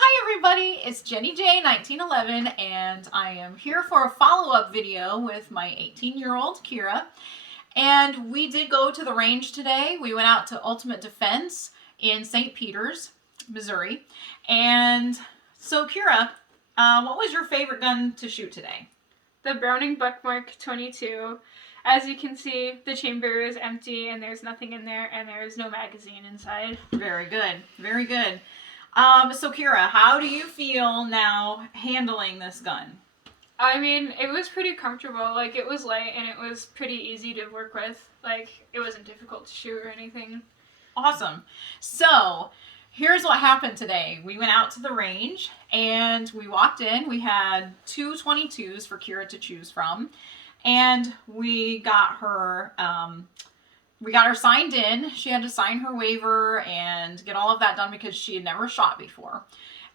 Hi everybody, it's Jenny J 1911 and I am here for a follow-up video with my 18-year-old Kira. And we did go to the range today. We went out to Ultimate Defense in St. Peters, Missouri. And so Kira, what was your favorite gun to shoot today? The Browning Buckmark 22. As you can see, the chamber is empty and there's nothing in there and there is no magazine inside. Very good, very good. So Kira, how do you feel now handling this gun? I mean, it was pretty comfortable. Like, it was light and it was pretty easy to work with. Like, it wasn't difficult to shoot or anything. Awesome. So here's what happened today. We went out to the range and we walked in. We had two 22s for Kira to choose from. And we got her signed in. She had to sign her waiver and get all of that done because she had never shot before.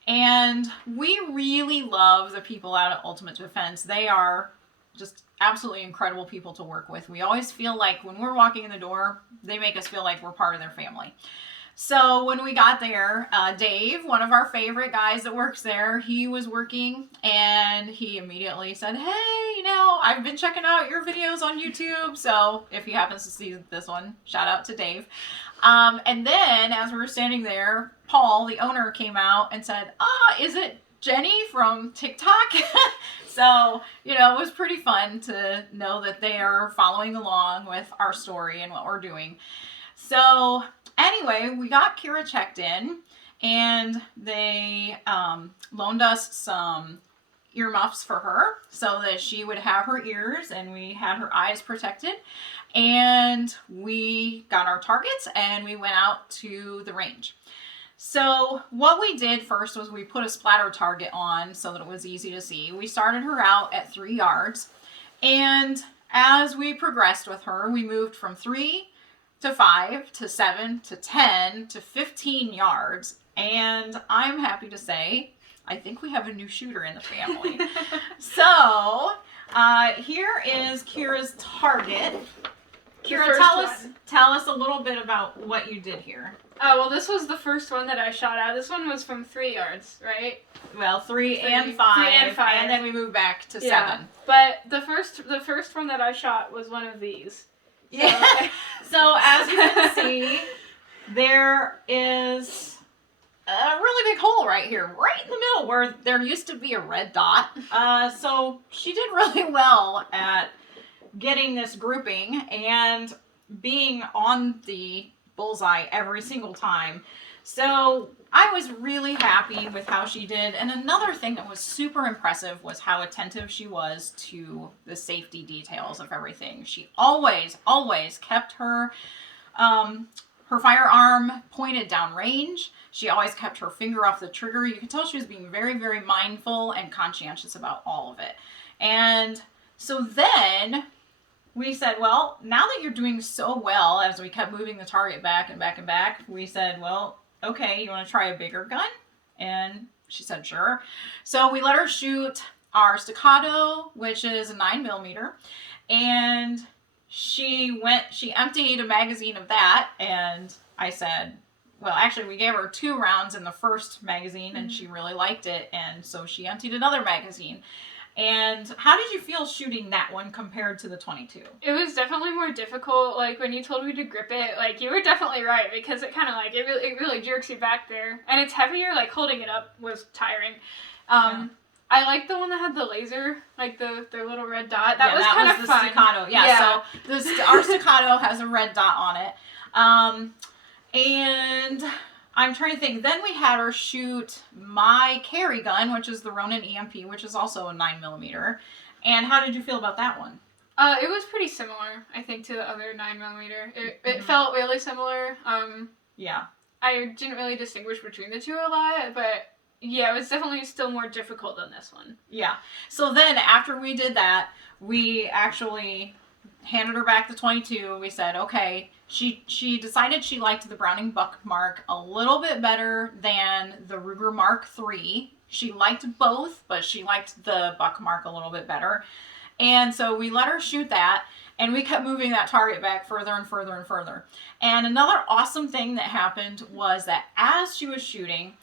And we really love the people out at Ultimate Defense. They are just absolutely incredible people to work with. We always feel like when we're walking in the door, they make us feel like we're part of their family. So when we got there, Dave, one of our favorite guys that works there, he was working and he immediately said, hey, I've been checking out your videos on YouTube. So if he happens to see this one, shout out to Dave. And then as we were standing there, Paul, the owner, came out and said, is it Jenny from TikTok? So, it was pretty fun to know that they are following along with our story and what we're doing. So anyway, we got Kira checked in and they loaned us some earmuffs for her so that she would have her ears and we had her eyes protected. And we got our targets and we went out to the range. So what we did first was we put a splatter target on so that it was easy to see. We started her out at 3 yards. And as we progressed with her, we moved from 3 to 5 to 7 to 10 to 15 yards. And I'm happy to say, I think we have a new shooter in the family. So here is Kira's target. Kira, tell us a little bit about what you did here. Oh, well, this was the first one that I shot at. This one was from 3 yards, right? Well, 3 and 5. 3 and 5. And then we moved back to 7. Yeah. But the first one that I shot was one of these. Yeah. So as you can see, there is a really big hole right here, right in the middle where there used to be a red dot. So she did really well at getting this grouping and being on the bullseye every single time. So I was really happy with how she did. And another thing that was super impressive was how attentive she was to the safety details of everything. She always kept her firearm pointed down range. She always kept her finger off the trigger. You could tell she was being very, very mindful and conscientious about all of it. And so then we said, well, now that you're doing so well, as we kept moving the target back and back and back, we said, well, okay, you want to try a bigger gun? And she said, sure. So we let her shoot our Staccato, which is a 9mm. And she emptied a magazine of that. And I said, well, actually, we gave her 2 rounds in the first magazine and she really liked it. And so she emptied another magazine. And how did you feel shooting that one compared to the 22? It was definitely more difficult. Like, when you told me to grip it, like, you were definitely right, because it kind of, like, it really jerks you back there. And it's heavier, like, holding it up was tiring. Yeah. I liked the one that had the laser, like, the little red dot. That was kind of fun. Staccato. Yeah. So our Staccato has a red dot on it. And I'm trying to think. Then we had her shoot my carry gun, which is the Ronin EMP, which is also a 9mm. And how did you feel about that one? It was pretty similar, I think, to the other 9mm. It felt really similar. Yeah. I didn't really distinguish between the two a lot, but yeah, it was definitely still more difficult than this one. Yeah. So then after we did that, we actually handed her back the 22. We said, okay, she decided she liked the Browning Buckmark a little bit better than the Ruger Mark III. She liked both, but she liked the Buckmark a little bit better. And so we let her shoot that, and we kept moving that target back further and further and further. And another awesome thing that happened was that as she was shooting,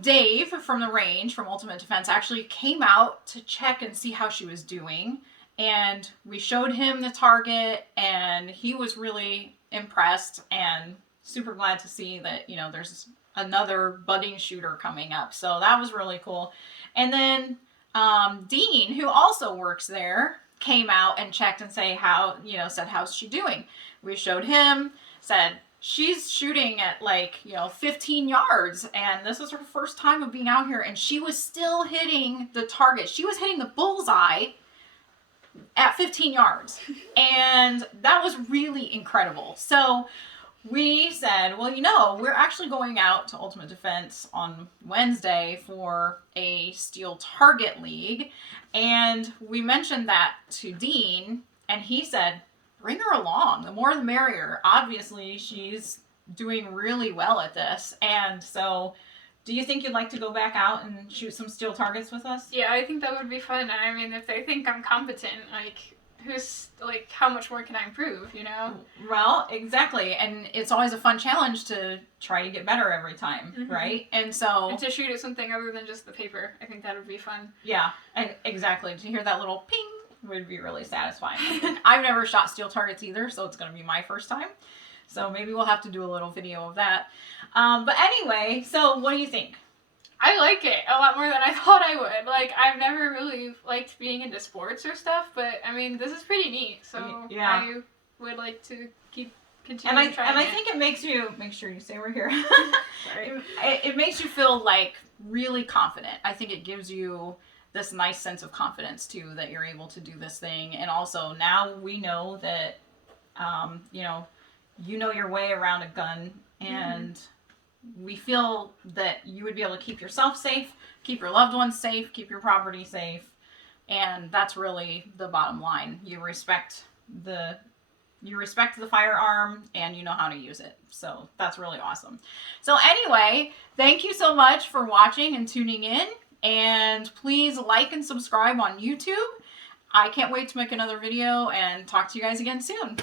Dave from the range from Ultimate Defense actually came out to check and see how she was doing. And we showed him the target, and he was really impressed and super glad to see that, you know, there's another budding shooter coming up. So that was really cool. And then Dean, who also works there, came out and checked and said, how's she doing? We showed him, said, she's shooting at 15 yards, and this is her first time of being out here, and she was still hitting the target. She was hitting the bullseye at 15 yards, and that was really incredible. So we said, well, we're actually going out to Ultimate Defense on Wednesday for a Steel Target League, and we mentioned that to Dean, and he said, bring her along. The more the merrier. Obviously, she's doing really well at this. And so, do you think you'd like to go back out and shoot some steel targets with us? Yeah, I think that would be fun. I mean, if they think I'm competent, how much more can I improve, Well, exactly. And it's always a fun challenge to try to get better every time, right? And so... And to shoot at something other than just the paper. I think that would be fun. Yeah, exactly. To hear that little ping would be really satisfying. I've never shot steel targets either, so it's going to be my first time. So maybe we'll have to do a little video of that. But anyway, so what do you think? I like it a lot more than I thought I would. I've never really liked being into sports or stuff, but I mean, this is pretty neat. So yeah. I would like to keep continuing trying. And I think it makes you, make sure you stay over here. Sorry. It makes you feel really confident. I think it gives you this nice sense of confidence too, that you're able to do this thing. And also now we know that, you know your way around a gun, and we feel that you would be able to keep yourself safe, keep your loved ones safe, keep your property safe. And that's really the bottom line. You respect the firearm, and you know how to use it. So that's really awesome. So anyway, thank you so much for watching and tuning in. And please like and subscribe on YouTube. I can't wait to make another video and talk to you guys again soon.